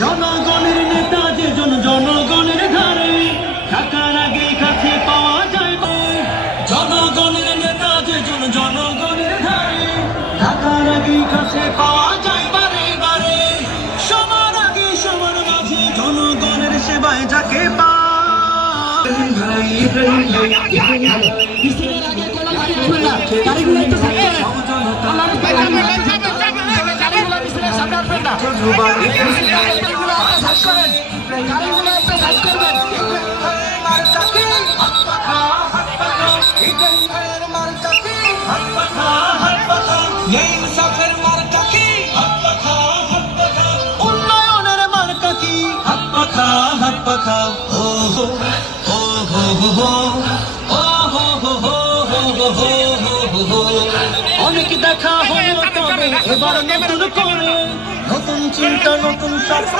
জনগণের নেতা যে জনগণের ধারে টাকার আগে কাছে পাওয়া যায়। জনগণের নেতা যে জনগণের ধারে টাকার আগে কাছে পাওয়া যায় বারে বারে। সবার আগে সবার মাঝে জনগণের সেবায় যাকে উন্নয়নের মার্কা কি হাত পাখা হাত পাখা। ও হো ও হো হো ও হো হো হো। অনেক দেখা হলো তবে এবার নতুন করে নতুন চিন্তা নতুন স্বপ্ন।